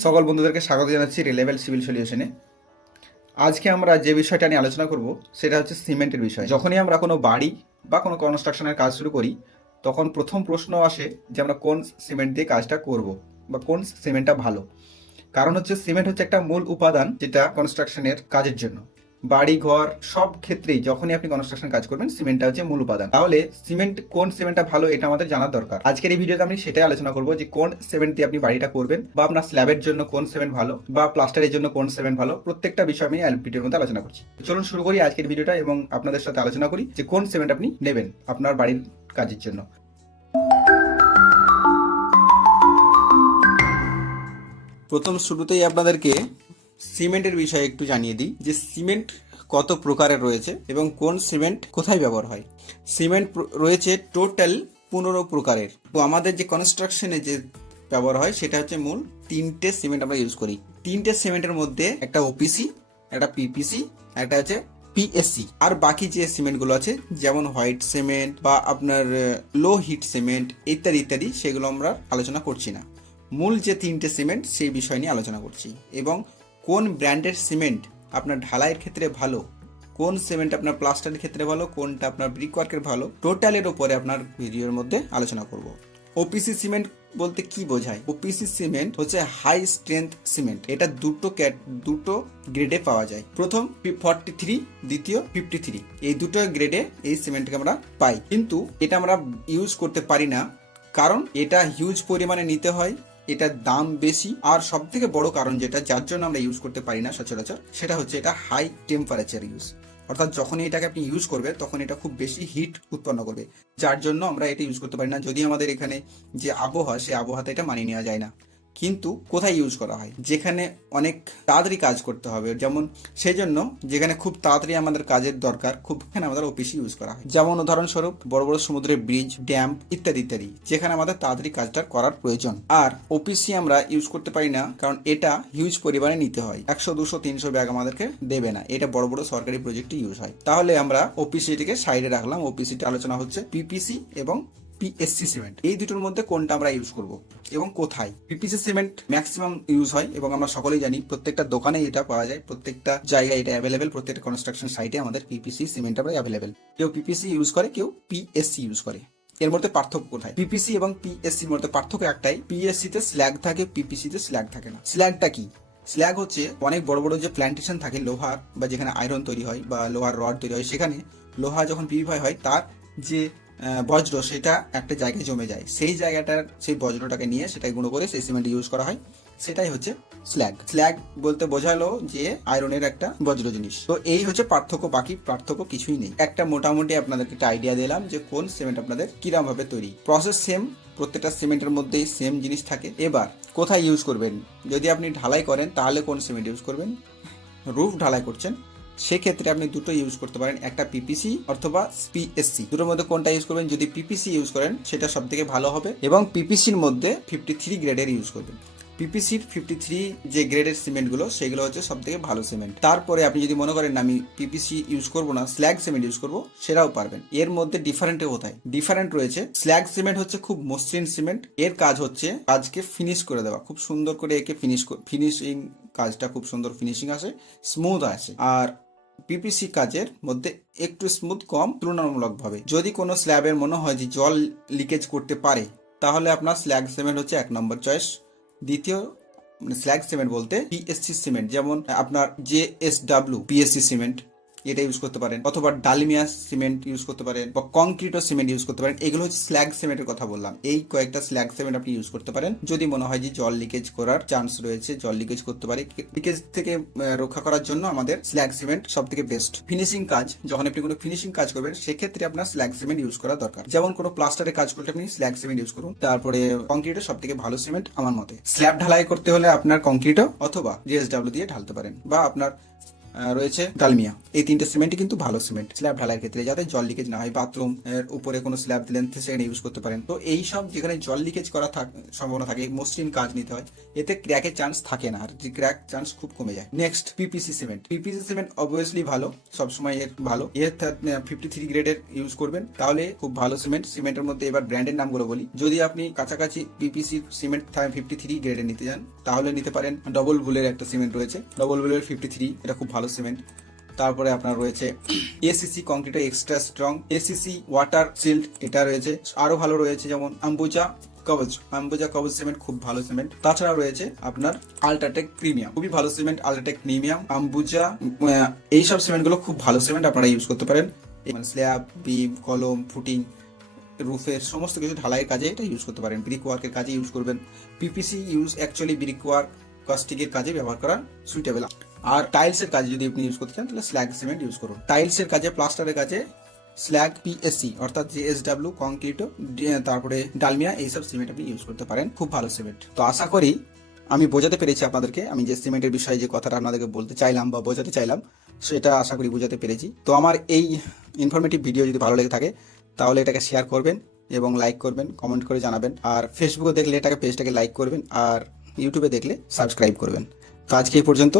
সকল বন্ধুদেরকে স্বাগত জানাচ্ছি রিলেভেল সিভিল সলিউশনে। আজকে আমরা যে বিষয়টা নিয়ে আলোচনা করব সেটা হচ্ছে সিমেন্টের বিষয়। যখনই আমরা কোনো বাড়ি বা কোনো কনস্ট্রাকশনের কাজ শুরু করি তখন প্রথম প্রশ্ন আসে যে আমরা কোন সিমেন্ট দিয়ে কাজটা করব বা কোন সিমেন্টটা ভালো। কারণ হচ্ছে সিমেন্ট হচ্ছে একটা মূল উপাদান যেটা কনস্ট্রাকশনের কাজের জন্য, বাড়ি ঘর সব ক্ষেত্রেই যখনই আপনি কনস্ট্রাকশন কাজ করবেন সিমেন্টটা হচ্ছে মূল উপাদান। তাহলে কোন সিমেন্টটা ভালো এটা আমাদের জানার দরকার। আজকের এই ভিডিওতে আমি সেটাই আলোচনা করবো যে কোন সিমেন্ট দিয়ে আপনি বাড়িটা করবেন, বা আপনার স্ল্যাবের জন্য কোন সিমেন্ট ভালো, বা প্লাস্টারের জন্য কোন সিমেন্ট ভালো, প্রত্যেকটা বিষয় আমি ভিডিওর মধ্যে আলোচনা করছি। চলুন শুরু করি আজকের ভিডিওটা এবং আপনাদের সাথে আলোচনা করি যে কোন সিমেন্ট আপনি নেবেন আপনার বাড়ির কাজের জন্য। প্রথম শুরুতেই আপনাদেরকে সিমেন্টের বিষয়ে একটু জানিয়ে দিই যে সিমেন্ট কত প্রকারের রয়েছে এবং কোন সিমেন্ট কোথায় ব্যবহার হয়। সিমেন্ট রয়েছে টোটাল 15 প্রকারের। তো আমাদের যে কনস্ট্রাকশনে যে ব্যবহার হয় সেটা হচ্ছে মূল তিনটে সিমেন্ট আমরা ইউজ করি। তিনটে সিমেন্টের মধ্যে একটা ওপিসি, একটা পিপিসি, একটা হচ্ছে পিএসসি। আর বাকি যে সিমেন্টগুলো আছে যেমন হোয়াইট সিমেন্ট বা আপনার লো হিট সিমেন্ট ইত্যাদি ইত্যাদি, সেগুলো আমরা আলোচনা করছি না। মূল যে তিনটে সিমেন্ট সেই বিষয় নিয়ে আলোচনা করছি এবং কোন ব্র্যান্ডের সিমেন্ট আপনার ঢালাইয়ের ক্ষেত্রে ভালো, কোন সিমেন্ট আপনার প্লাস্টারের ক্ষেত্রে ভালো, কোনটা আপনার ব্রিকওয়ার্কের ভালো, টোটালের ওপরে আপনার ভিডিওর মধ্যে আলোচনা করব। ওপিসি সিমেন্ট বলতে কি বোঝায়? ওপিসি সিমেন্ট হচ্ছে হাই স্ট্রেংথ সিমেন্ট। এটা দুটো গ্রেডে পাওয়া যায়। প্রথম 43, দ্বিতীয় 53। এই দুটো গ্রেডে এই সিমেন্টকে আমরা পাই, কিন্তু এটা আমরা ইউজ করতে পারি না কারণ এটা হিউজ পরিমাণে নিতে হয়, এটার দাম বেশি। আর সব থেকে বড় কারণ যেটা যার জন্য আমরা ইউজ করতে পারি না সচরাচর, সেটা হচ্ছে এটা হাই টেম্পারেচার ইউজ। অর্থাৎ যখনই এটাকে আপনি ইউজ করবে তখন এটা খুব বেশি হিট উৎপন্ন করবে, যার জন্য আমরা এটা ইউজ করতে পারি না। যদি আমাদের এখানে যে আবহাওয়া, সেই আবহাওয়াতে এটা মানিয়ে নেওয়া যায় না। কিন্তু কোথায় ইউজ করা হয়? যেখানে অনেক তাড়াতাড়ি কাজ করতে হবে, যেমন সেই জন্য যেখানে খুব তাড়াতাড়ি আমাদের কাজের দরকার, খুব এখানে আমাদের ওপিসি ইউজ করা হয়। যেমন উদাহরণস্বরূপ বড় বড় সমুদ্রের ব্রিজ, ড্যাম ইত্যাদি ইত্যাদি, যেখানে আমাদের তাড়াতাড়ি কাজটা করার প্রয়োজন। আর ওপিসি আমরা ইউজ করতে পারি না কারণ এটা হিউজ পরিমাণে নিতে হয়। 100, 200, 300 ব্যাগ আমাদেরকে দেবে না। এটা বড় বড় সরকারি প্রজেক্টে ইউজ হয়। তাহলে আমরা ওপিসিটিকে সাইডে রাখলাম। ওপিসিটি আলোচনা হচ্ছে পিপিসি এবং পিএসসি সিমেন্ট। এই দুটোর মধ্যে কোনটা আমরা ইউজ করব এবং কোথায়? পিপিসি সিমেন্ট ম্যাক্সিমাম ইউজ হয় এবং আমরা সকলেই জানি প্রত্যেকটা দোকানে এটা পাওয়া যায়, প্রত্যেকটা জায়গায় এটা অ্যাভেলেবেল। প্রত্যেকটা কনস্ট্রাকশন সাইটে আমাদের পিপিসি সিমেন্ট আমরা অ্যাভেলেবেল। কেউ পিপিসি ইউজ করে, কেউ পিএসসি ইউজ করে। এর মধ্যে পার্থক্য কোথায়? পিপিসি এবং পিএসসির মধ্যে পার্থক্য একটাই, পিএসসি তে স্ল্যাগ থাকে, পিপিসি তে স্ল্যাগ থাকে না। স্ল্যাগটা কি? স্ল্যাগ হচ্ছে অনেক বড় বড় যে প্ল্যান্টেশন থাকে লোহার, বা যেখানে আয়রন তৈরি হয় বা লোহার রড তৈরি হয়, সেখানে লোহা যখন পিউরিফাই হয় তার যে বজ্র সেটা একটা জায়গায় জমে যায়। সেই জায়গাটার সেই বজ্রটাকে নিয়ে সেটাকে গুঁড়ো করে সেই সিমেন্ট ইউজ করা হয়। সেটাই হচ্ছে স্ল্যাগ। স্ল্যাগ বলতে বোঝালো যে আয়রনের একটা বজ্র জিনিস। তো এই হচ্ছে পার্থক্য, বাকি পার্থক্য কিছুই নেই। একটা মোটামুটি আপনাদেরকে একটা আইডিয়া দিলাম যে কোন সিমেন্ট আপনাদের কিরম ভাবে তৈরি। প্রসেস সেম, প্রত্যেকটা সিমেন্টের মধ্যেই সেম জিনিস থাকে। এবার কোথায় ইউজ করবেন? যদি আপনি ঢালাই করেন তাহলে কোন সিমেন্ট ইউজ করবেন? রুফ ঢালাই করছেন সেক্ষেত্রে আপনি দুটো ইউজ করতে পারেন, একটা পিপিসি অথবা পিএসসি। দুটোর মধ্যে কোনটা ইউজ করবেন? যদি পিপিসি ইউজ করেন সেটা সব থেকে ভালো হবে এবং পিপিসির মধ্যে 53 গ্রেডের ইউজ করবেন। পিপিসির 53 যে গ্রেডের সিমেন্টগুলো সেগুলো হচ্ছে সব থেকে ভালো সিমেন্ট। তারপরে আপনি যদি মনে করেন আমি পিপিসি ইউজ করবো না, স্ল্যাগ সিমেন্ট ইউজ করবো, সেটাও পারবেন। এর মধ্যে ডিফারেন্টে কোথায়? ডিফারেন্ট রয়েছে। স্ল্যাগ সিমেন্ট হচ্ছে খুব মসৃণ সিমেন্ট। এর কাজ হচ্ছে কাজকে ফিনিশ করে দেওয়া, খুব সুন্দর করে একে ফিনিশিং কাজটা খুব সুন্দর ফিনিশিং আসে, স্মুথ আসে। আর পিপিসি কাজের মধ্যে একটু স্মুথ কম তুলনামূলকভাবে। যদি কোনো স্ল্যাবের মনে হয় যে জল লিকেজ করতে পারে তাহলে আপনার স্ল্যাগ সিমেন্ট হচ্ছে 1 নম্বর চয়েস। দ্বিতীয় স্ল্যাগ সিমেন্ট বলতে পিএসসি সিমেন্ট, যেমন আপনার JSW পিএসসি সিমেন্ট, এটা ইউজ করতে পারেন, অথবা ডালমিয়া সিমেন্ট ইউজ করতে পারেন, বা কংক্রিটও সিমেন্ট ইউজ করতে পারেন। এগুলো হচ্ছে স্ল্যাগ সিমেন্টের কথা বললাম। এই কয়েকটা স্ল্যাগ সিমেন্ট আপনি ইউজ করতে পারেন যদি মনে হয় যে জল লিকেজ করার চান্স রয়েছে, জল লিকেজ করতে পারে। লিকেজ থেকে রক্ষা করার জন্য আমাদের স্ল্যাগ সিমেন্ট সব থেকে বেস্ট। ফিনিশিং কাজ, যখন আপনি কোনো ফিনিশিং কাজ করবেন সেক্ষেত্রে আপনার স্ল্যাগ সিমেন্ট ইউজ করা দরকার। যেমন কোনো প্লাস্টারের কাজ করলে আপনি স্ল্যাগ সিমেন্ট ইউজ করুন। তারপরে কংক্রিটের সব থেকে ভালো সিমেন্ট আমার মতে। স্ল্যাব ঢালাই করতে হলে আপনার কংক্রিটও অথবা JSW দিয়ে ঢালতে পারেন, বা আপনার রয়েছে ডালমিয়া। এই তিনটে সিমেন্টই কিন্তু ভালো সিমেন্ট স্ল্যাব ঢালাইয়ের ক্ষেত্রে, যাতে জল লিকেজ না হয়। বাথরুম এর উপরে কোনো স্ল্যাব দিলেন সেখানে ইউজ করতে পারেন। তো এই সব যেখানে জল লিকেজ করা সম্ভাবনা থাকে, মসৃণ কাজ নিতে হয়, এতে ক্র্যাকের চান্স থাকে না, আর যে ক্র্যাক চান্স খুব কমে যায়। Next PPC cement. PPC cement obviously ভালো, সবসময় এর ভালো। এর 53 গ্রেডের ইউজ করবেন, তাহলে খুব ভালো সিমেন্ট। সিমেন্টের মধ্যে এবার ব্র্যান্ডের নামগুলো বলি। যদি আপনি কাছাকাছি পিপিসি সিমেন্ট 53 গ্রেডের নিতে চান, তাহলে নিতে পারেন ডবল বুলের একটা সিমেন্ট রয়েছে, ডবল বুলের 53, এটা খুব ভালো সিমেন্ট। তারপরে আপনার রয়েছে ACC concrete extra strong, ACC water sealed, এটা রয়েছে। আরো ভালো রয়েছে যেমন আম্বুজা কবচ সিমেন্ট, খুব ভালো সিমেন্ট। তাছাড়া রয়েছে আপনার আল্ট্রাটেক প্রিমিয়াম, খুবই ভালো সিমেন্ট। আল্ট্রাটেক প্রিমিয়াম, আম্বুজা, এইসব সিমেন্ট গুলো খুব ভালো সিমেন্ট, আপনারা ইউজ করতে পারেন। স্ল্যাব, বিম, কলম, ফুটিং, রুফের সমস্ত কিছু ঢালাইয়ের কাজে এটা ইউজ করতে পারেন। ব্রিক ওয়ার্কের কাজে ইউজ করবেন। PPC use actually brick work, কস্টিকের কাজে ব্যবহার করা সুইটেবল। আর টাইলসের কাজে যদি আপনি ইউজ করতে চান, তাহলে স্ল্যাগ সিমেন্ট ইউজ করুন। টাইলসের কাজে, প্লাস্টারের কাজে স্ল্যাগ, পিএসসি অর্থাৎ জেএসডব্লিউ, কংক্রিটো, তারপরে ডালমিয়া, এইসব সিমেন্ট আপনি ইউজ করতে পারেন, খুব ভালো সিমেন্ট। তো আশা করি আমি বোঝাতে পেরেছি আপনাদেরকে। আমি যে সিমেন্টের বিষয়ে যে কথাটা আপনাদেরকে বলতে চাইলাম বা বোঝাতে চাইলাম, সেটা আশা করি বোঝাতে পেরেছি। তো আমার এই ইনফরমেটিভ ভিডিও যদি ভালো লেগে থাকে, তাহলে এটাকে শেয়ার করবেন এবং লাইক করবেন, কমেন্ট করে জানাবেন। আর ফেসবুকে দেখলে পেজটাকে লাইক করবেন, আর ইউটিউবে দেখলে সাবস্ক্রাইব করবেন। তো আজকে এই পর্যন্ত।